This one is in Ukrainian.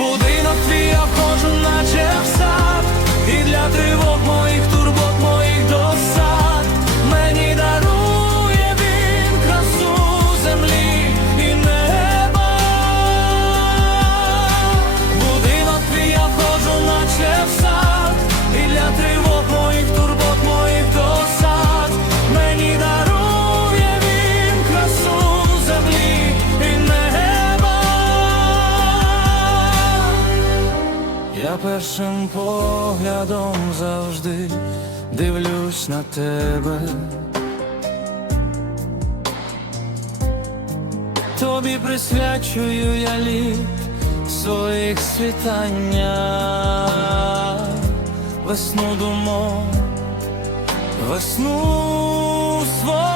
pude Я першим поглядом завжди дивлюсь на тебе. Тобі присвячую я літ своїх світання, весну думок, весну свою.